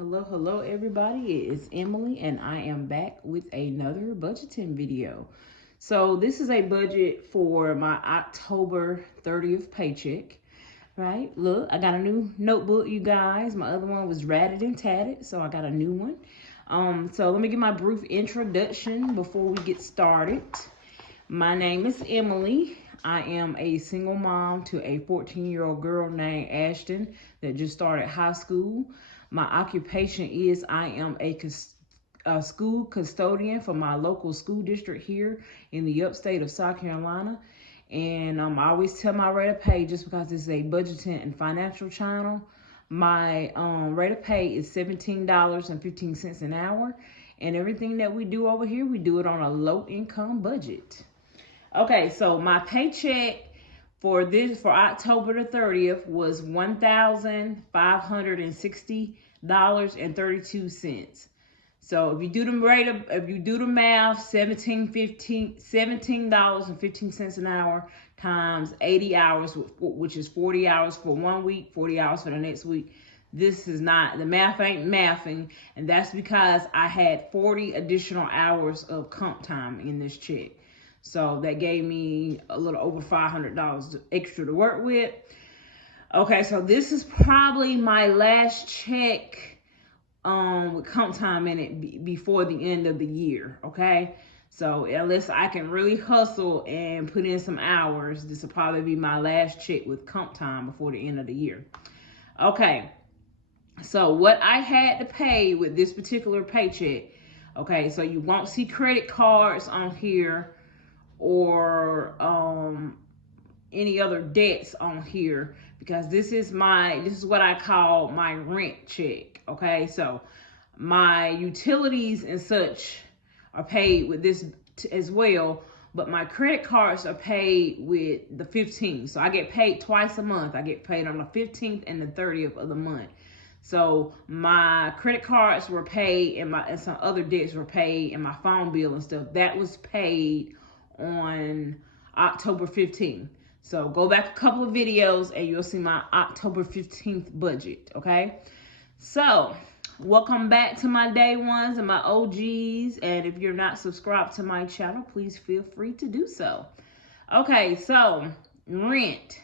Hello everybody, it is Emily and I am back with another budgeting video. So this is a budget for my October 30th paycheck, right? Look, I got a new notebook, you guys. My other one was ratted and tatted, so I got a new one. So let me give my brief introduction before we get started. My name is Emily. I am a single mom to a 14-year-old girl named Ashton that just started high school. My occupation is I am a school custodian for my local school district here in the upstate of South Carolina. And I always tell my rate of pay, just because it's a budgeting and financial channel, my rate of pay is $17.15 an hour. And everything that we do over here, we do it on a low income budget. Okay, so my paycheck for October the 30th was $1,560.32. So if you do the math, $17.15 an hour times 80 hours, which is 40 hours for 1 week, 40 hours for the next week. This is not, the math ain't mathing, and that's because I had 40 additional hours of comp time in this check. So that gave me a little over $500 extra to work with. Okay, so this is probably my last check with comp time in it before the end of the year, okay? So unless I can really hustle and put in some hours, this will probably be my last check with comp time before the end of the year. Okay, so what I had to pay with this particular paycheck, okay, so you won't see credit cards on here or any other debts on here, because this is what I call my rent check. Okay, so my utilities and such are paid with this as well, but my credit cards are paid with the 15th. So I get paid twice a month. I get paid on the 15th and the 30th of the month. So my credit cards were paid, and some other debts were paid, and my phone bill and stuff that was paid on October 15th. So go back a couple of videos and you'll see my October 15th budget, okay? So welcome back to my day ones and my OGs. And if you're not subscribed to my channel, please feel free to do so. Okay, so rent,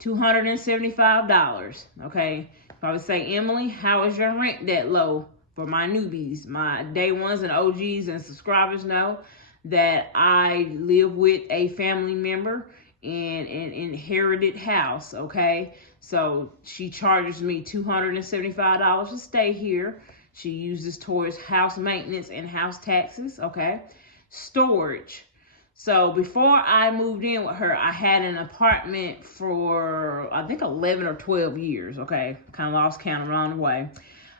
$275, okay? If I would say, Emily, how is your rent that low? For my newbies, my day ones and OGs and subscribers know that I live with a family member in an inherited house, okay? So she charges me $275 to stay here. She uses towards house maintenance and house taxes, okay? Storage. So before I moved in with her, I had an apartment for, I think, 11 or 12 years, okay? Kind of lost count along the way.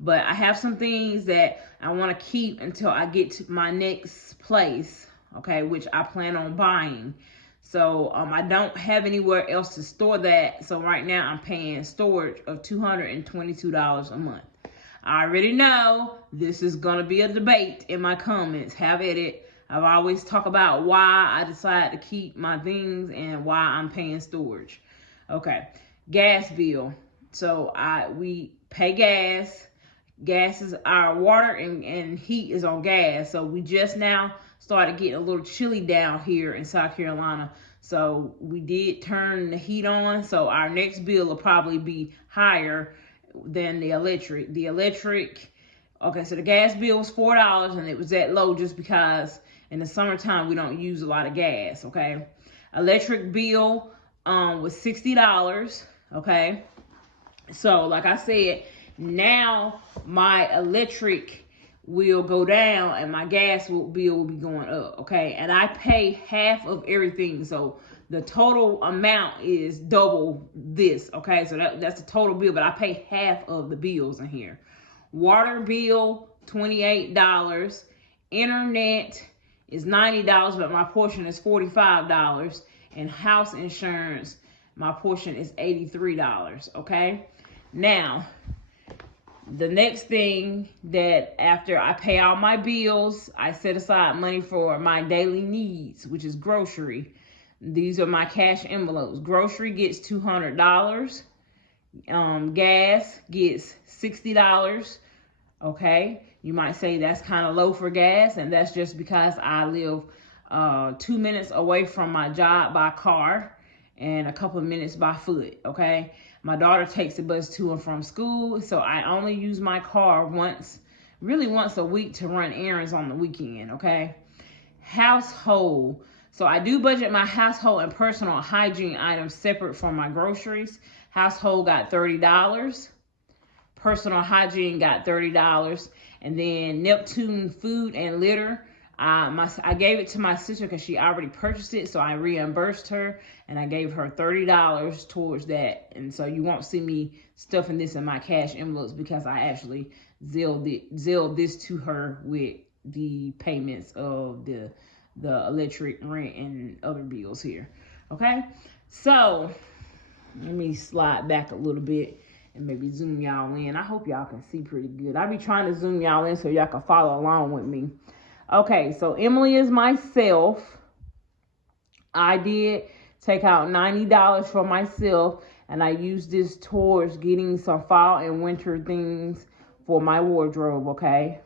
But I have some things that I want to keep until I get to my next place, okay, which I plan on buying. So I don't have anywhere else to store that. So right now I'm paying storage of $222 a month. I already know this is going to be a debate in my comments. Have at it. I've always talked about why I decide to keep my things and why I'm paying storage. Okay, gas bill. So we pay gas. Gas is our water, and heat is on gas. So we just now started getting a little chilly down here in South Carolina. So we did turn the heat on. So our next bill will probably be higher than the electric. Okay, so the gas bill was $4, and it was that low just because in the summertime we don't use a lot of gas, okay? Electric bill was $60, okay? So like I said, now my electric will go down and my gas bill will be going up, okay? And I pay half of everything, so the total amount is double this, okay? So that's the total bill, but I pay half of the bills in here. Water bill, $28. Internet is $90, but my portion is $45. And house insurance, my portion is $83, okay? Now, the next thing that after I pay all my bills, I set aside money for my daily needs, which is grocery. These are my cash envelopes. Grocery gets $200. Gas gets $60. Okay, you might say that's kind of low for gas, and that's just because I live 2 minutes away from my job by car and a couple of minutes by foot. Okay, my daughter takes the bus to and from school, so I only use my car once a week to run errands on the weekend. Okay, household. So I do budget my household and personal hygiene items separate from my groceries. Household got $30. Personal hygiene got $30. And then Neptune food and litter, I gave it to my sister because she already purchased it, so I reimbursed her and I gave her $30 towards that. And so you won't see me stuffing this in my cash envelopes because I actually zelled this to her with the payments of the electric, rent, and other bills here. Okay, so let me slide back a little bit and maybe zoom y'all in. I hope y'all can see pretty good. I be trying to zoom y'all in so y'all can follow along with me. Okay, so Emily is myself. I did take out $90 for myself, and I used this towards getting some fall and winter things for my wardrobe, okay?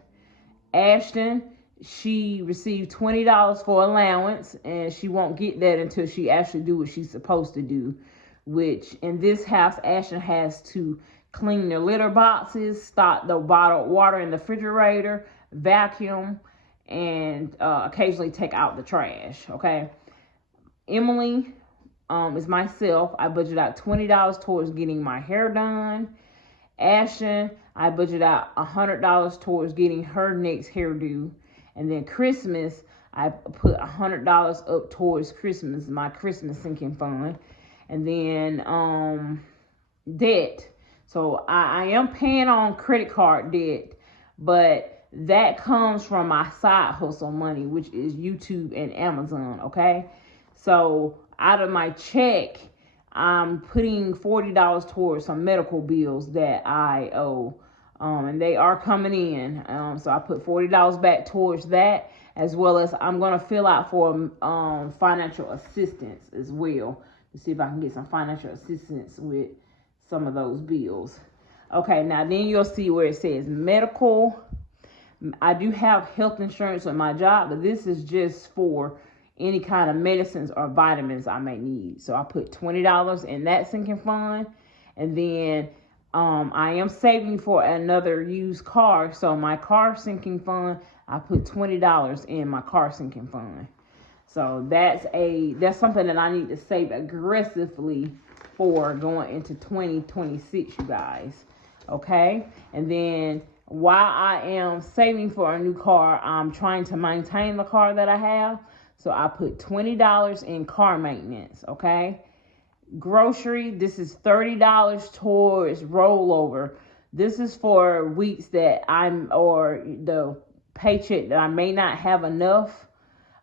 Ashton, she received $20 for allowance, and she won't get that until she actually do what she's supposed to do, which in this house, Ashton has to clean the litter boxes, stock the bottled water in the refrigerator, vacuum, and occasionally take out the trash, okay? Emily is myself. I budget out $20 towards getting my hair done. Ashton, I budget out $100 towards getting her next hairdo. And then Christmas, I put $100 up towards Christmas, my Christmas sinking fund. And then debt. So I am paying on credit card debt, but that comes from my side hustle money, which is YouTube and Amazon, okay? So out of my check, I'm putting $40 towards some medical bills that I owe, and they are coming in. So I put $40 back towards that, as well as I'm going to fill out for financial assistance as well to see if I can get some financial assistance with some of those bills. Okay, now then you'll see where it says medical. I do have health insurance with my job, but this is just for any kind of medicines or vitamins I may need. So I put $20 in that sinking fund. And then I am saving for another used car. So my car sinking fund, I put $20 in my car sinking fund. So that's something that I need to save aggressively for going into 2026, you guys. Okay? And then while I am saving for a new car, I'm trying to maintain the car that I have. So I put $20 in car maintenance, okay? Grocery, this is $30 towards rollover. This is for weeks that or the paycheck that I may not have enough.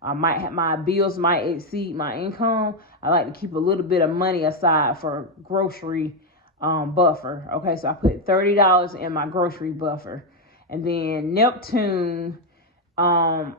My bills might exceed my income. I like to keep a little bit of money aside for grocery buffer. Okay, so I put $30 in my grocery buffer. And then Neptune, I'm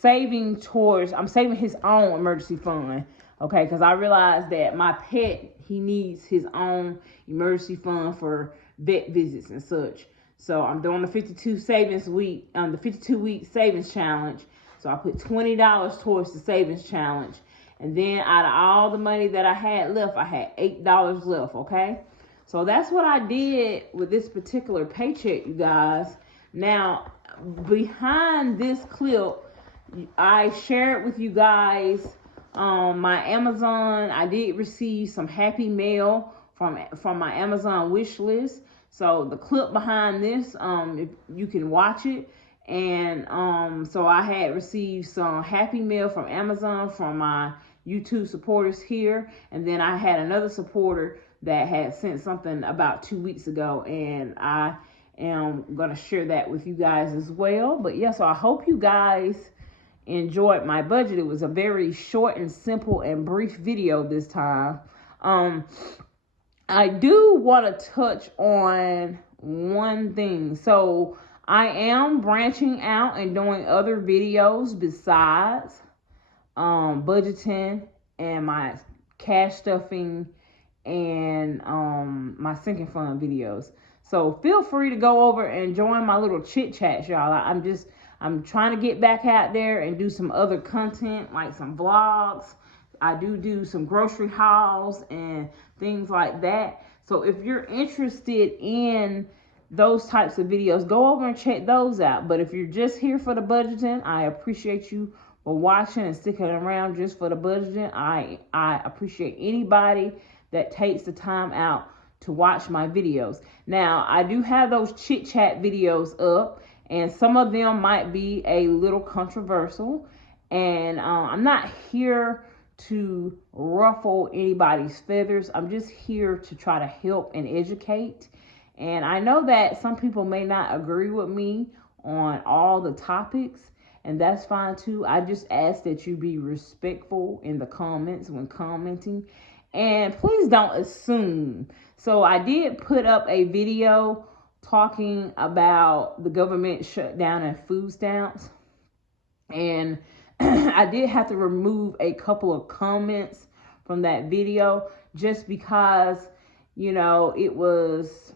saving his own emergency fund. Okay, because I realized that my pet, he needs his own emergency fund for vet visits and such. So I'm doing the 52-week savings challenge. So I put $20 towards the savings challenge. And then out of all the money that I had left, I had $8 left, okay? So that's what I did with this particular paycheck, you guys. Now, behind this clip, I shared with you guys my Amazon. I did receive some happy mail from my Amazon wish list. So the clip behind this, if you can watch it. And so I had received some happy mail from Amazon from my YouTube supporters here. And then I had another supporter that had sent something about 2 weeks ago. And I am going to share that with you guys as well. But yeah, so I hope you guys enjoyed my budget. It was a very short and simple and brief video this time. I do want to touch on one thing. So I am branching out and doing other videos besides budgeting and my cash stuffing and my sinking fund videos. So feel free to go over and join my little chit chats, y'all. I'm trying to get back out there and do some other content, like some vlogs. I do some grocery hauls and things like that. So if you're interested in those types of videos, go over and check those out. But if you're just here for the budgeting, I appreciate you for watching and sticking around just for the budgeting. I appreciate anybody that takes the time out to watch my videos. Now, I do have those chit chat videos up, and some of them might be a little controversial, and I'm not here to ruffle anybody's feathers. I'm just here to try to help and educate. And I know that some people may not agree with me on all the topics, and that's fine too. I just ask that you be respectful in the comments when commenting, and please don't assume. So I did put up a video talking about the government shutdown and food stamps, and I did have to remove a couple of comments from that video just because, you know, it was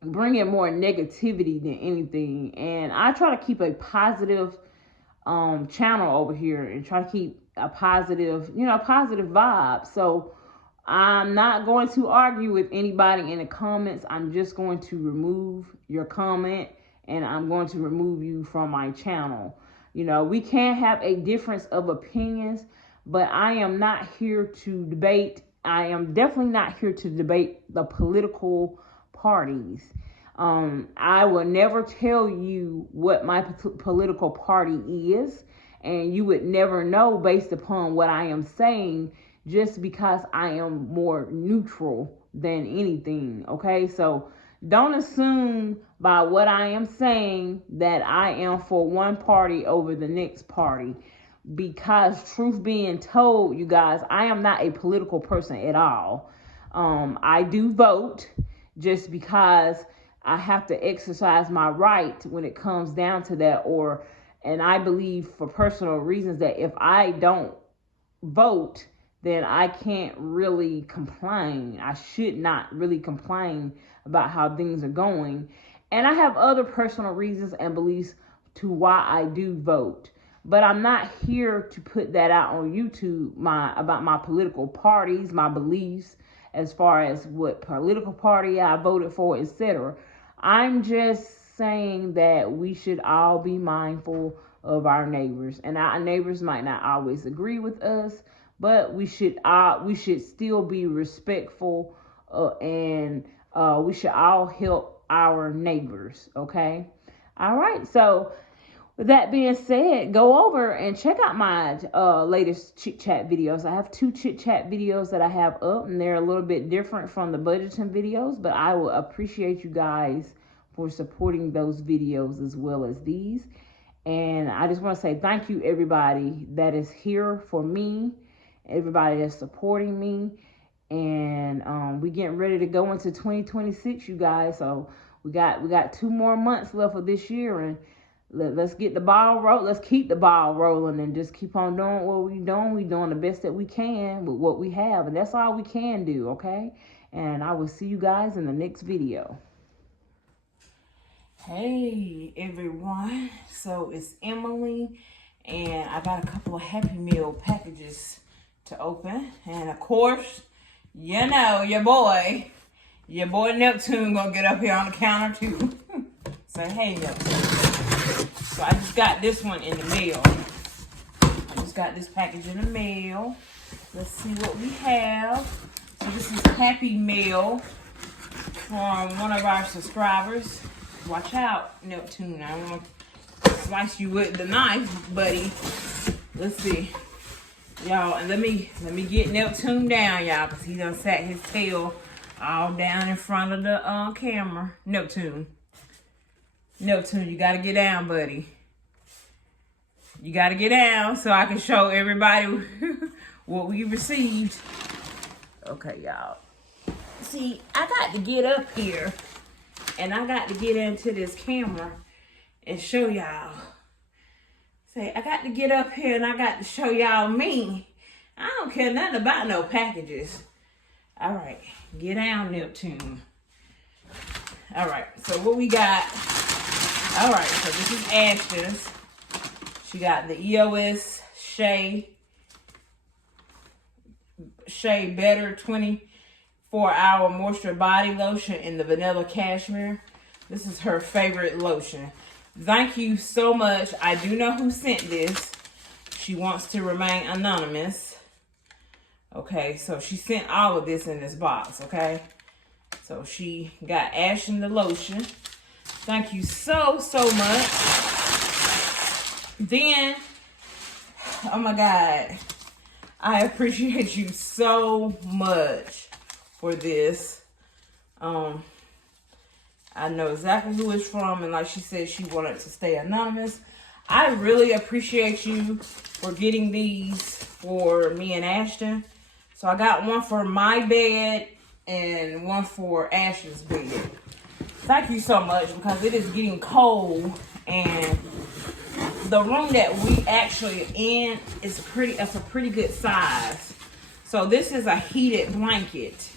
bringing more negativity than anything. And I try to keep a positive channel over here and try to keep a positive, positive vibe. So I'm not going to argue with anybody in the comments. I'm just going to remove your comment, and I'm going to remove you from my channel. You know, we can have a difference of opinions, but I am not here to debate. I am definitely not here to debate the political parties. I will never tell you what my political party is, and you would never know based upon what I am saying, just because I am more neutral than anything, okay? So don't assume by what I am saying that I am for one party over the next party, because truth being told, you guys, I am not a political person at all. I do vote just because I have to exercise my right when it comes down to that, and I believe for personal reasons that if I don't vote, then I can't really complain. I should not really complain about how things are going. And I have other personal reasons and beliefs to why I do vote. But I'm not here to put that out on YouTube about my political parties, my beliefs, as far as what political party I voted for, etc. I'm just saying that we should all be mindful of our neighbors. And our neighbors might not always agree with us, but we should still be respectful, and we should all help our neighbors, okay? All right, so with that being said, go over and check out my latest chit chat videos. I have 2 chit chat videos that I have up, and they're a little bit different from the budgeting videos, but I will appreciate you guys for supporting those videos as well as these. And I just want to say thank you, everybody that is here for me, everybody that's supporting me. And we getting ready to go into 2026, you guys. So we got 2 more months left of this year, and let's get the ball rolling. Let's keep the ball rolling and just keep on doing what we're doing. We're doing the best that we can with what we have, and that's all we can do, okay? And I will see you guys in the next video. Hey everyone, so it's Emily, and I got a couple of Happy Meal packages to open. And of course, you know, your boy Neptune gonna get up here on the counter too. Say hey, Neptune. So I just got this one in the mail. I just got this package in the mail. Let's see what we have. So this is Happy Meal from one of our subscribers. Watch out, Neptune. I don't want to slice you with the knife, buddy. Let's see. Y'all, and let me get Neptune down, y'all, because he done sat his tail all down in front of the camera. Neptune, you got to get down, buddy. You got to get down so I can show everybody what we received. Okay, y'all. See, I got to get up here, and I got to get into this camera and show y'all. Say, I got to get up here and I got to show y'all me. I don't care nothing about no packages. All right, get down, Neptune. All right, so what we got? All right, so this is Ashton's. She got the EOS Shea Better 24-hour moisture body lotion in the vanilla cashmere. This is her favorite lotion. Thank you so much. I do know who sent this. She wants to remain anonymous. Okay, so she sent all of this in this box, okay? So she got Ashton the lotion. Thank you so much. Then, oh my God, I appreciate you so much for this. I know exactly who it's from, and like she said, she wanted to stay anonymous. I really appreciate you for getting these for me and Ashton. So I got one for my bed and one for Ashton's bed. Thank you so much, because it is getting cold, and the room that we actually in is it's a pretty good size. So this is a heated blanket.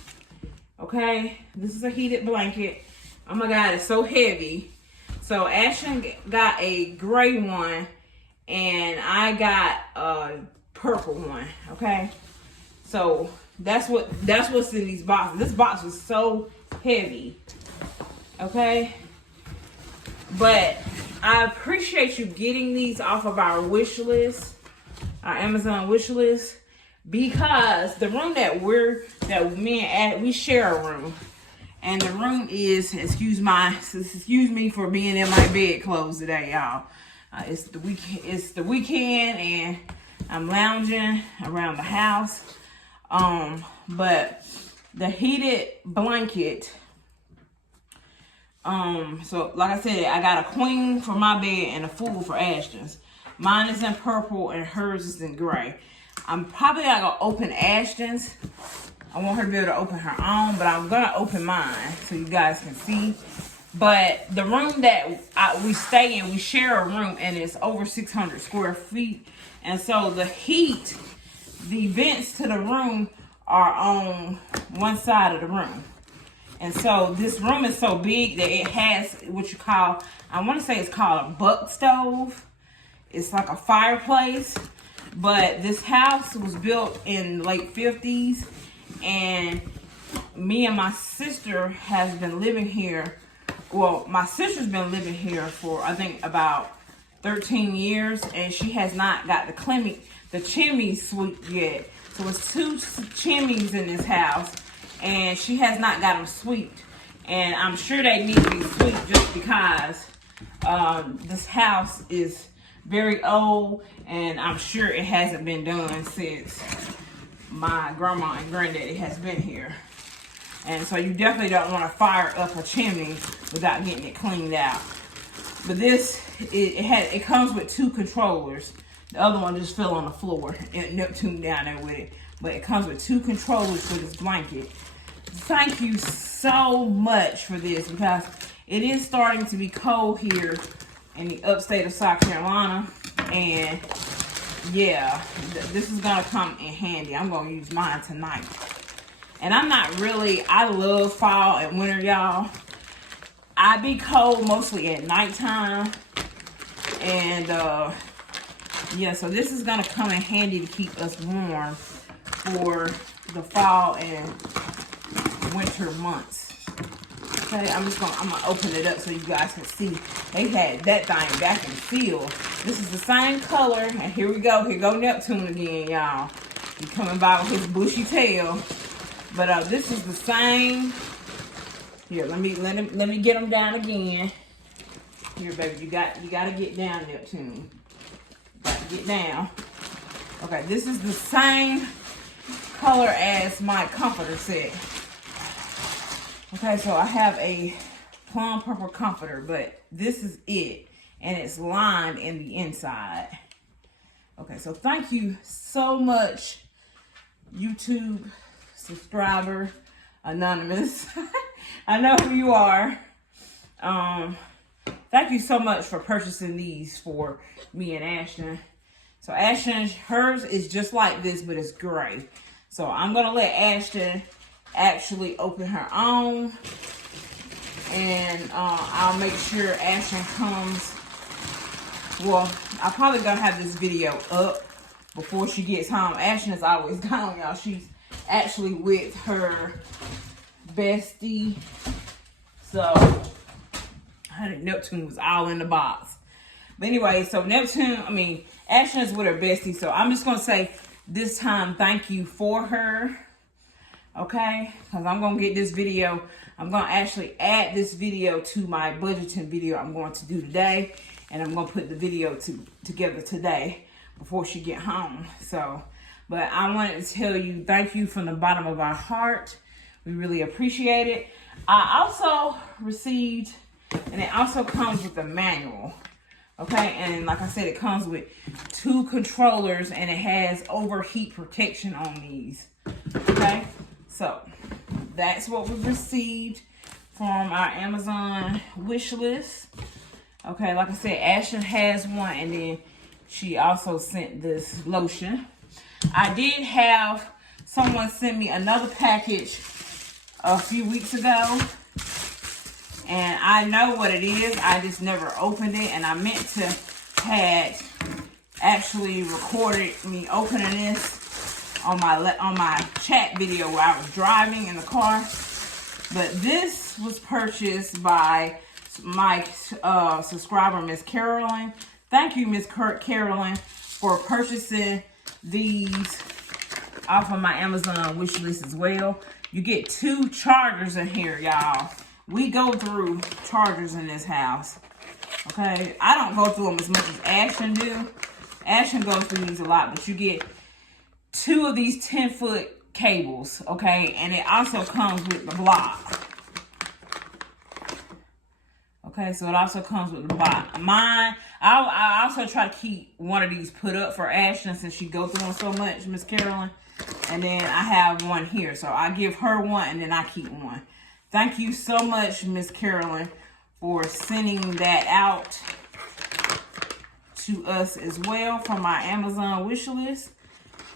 Okay, this is a heated blanket. Oh my God, it's so heavy. So Ashton got a gray one, and I got a purple one. Okay, so that's what's in these boxes. This box was so heavy. Okay, but I appreciate you getting these off of our wish list, our Amazon wish list, because the room we share a room. And the room is, excuse me for being in my bed clothes today, y'all. It's the weekend, and I'm lounging around the house. But the heated blanket. So like I said, I got a queen for my bed and a full for Ashton's. Mine is in purple and hers is in gray. I'm probably not gonna open Ashton's. I want her to be able to open her own, but I'm gonna open mine so you guys can see. But the room that we stay in, we share a room, and it's over 600 square feet. And so the vents to the room are on one side of the room. And so this room is so big that it has what you call, I want to say it's called a buck stove. It's like a fireplace. But this house was built in the late 50s. And me and my sister has been living here. Well, my sister's been living here for, I think, about 13 years. And she has not got the chimney swept yet. So it's 2 chimneys in this house. And she has not got them swept. And I'm sure they need to be swept just because this house is very old. And I'm sure it hasn't been done since my grandma and granddaddy has been here. And so you definitely don't want to fire up a chimney without getting it cleaned out. But this, it comes with 2 controllers. The other one just fell on the floor and Neptune down there with it. But it comes with 2 controllers for this blanket. Thank you so much for this, because it is starting to be cold here in the upstate of South Carolina. And yeah, this is gonna come in handy. I'm gonna use mine tonight. And I love fall and winter, y'all. I be cold mostly at nighttime. And yeah, so this is gonna come in handy to keep us warm for the fall and winter months. Okay, I'm gonna open it up so you guys can see. They had that thing back in the field. This is the same color, and here we go. Here go Neptune again, y'all. He's coming by with his bushy tail. But this is the same. Here, let me get him down again. Here, baby, you gotta get down, Neptune. Got to get down. Okay, this is the same color as my comforter set. Okay, so I have a plum purple comforter, but this is it. And it's lined in the inside. Okay, so thank you so much, YouTube subscriber, anonymous. I know who you are. Thank you so much for purchasing these for me and Ashton. So Ashton, hers is just like this, but it's gray. So I'm going to let Ashton actually open her own. And I'll make sure Ashton comes. Well, I'm probably gonna have this video up before she gets home. Ashton is always gone, y'all. She's actually with her bestie. So, honey, Neptune was all in the box. But anyway, so Ashton is with her bestie. So I'm just gonna say this time thank you for her. Okay? Because I'm gonna get this video. I'm gonna actually add this video to my budgeting video I'm going to do today. And I'm gonna put the video together today before she get home. So, but I wanted to tell you thank you from the bottom of our heart. We really appreciate it. I also received, and it also comes with a manual. Okay, and like I said, it comes with 2 controllers and it has overheat protection on these. Okay, so that's what we received from our Amazon wish list. Okay, like I said, Ashton has one, and then she also sent this lotion. I did have someone send me another package a few weeks ago, and I know what it is. I just never opened it, and I meant to had actually recorded me opening this on my chat video while I was driving in the car. But this was purchased by my subscriber, Miss Carolyn. Thank you, Miss Carolyn, for purchasing these off of my Amazon wish list as well. You get 2 chargers in here, y'all. We go through chargers in this house. Okay, I don't go through them as much as Ashton do. Ashton goes through these a lot, but you get 2 of these 10-foot cables, okay? And it also comes with the block. Okay, so it also comes with the block. Mine, I also try to keep one of these put up for Ashton since she goes through them so much, Miss Carolyn. And then I have one here, so I give her one and then I keep one. Thank you so much, Miss Carolyn, for sending that out to us as well from my Amazon wish list.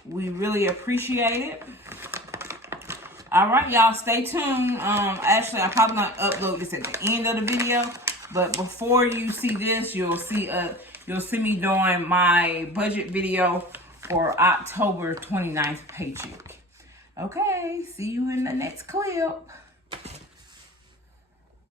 We really appreciate it. All right, y'all, stay tuned. Actually, I'm probably gonna upload this at the end of the video, but before you see this, you'll see me doing my budget video for October 29th paycheck. Okay, see you in the next clip.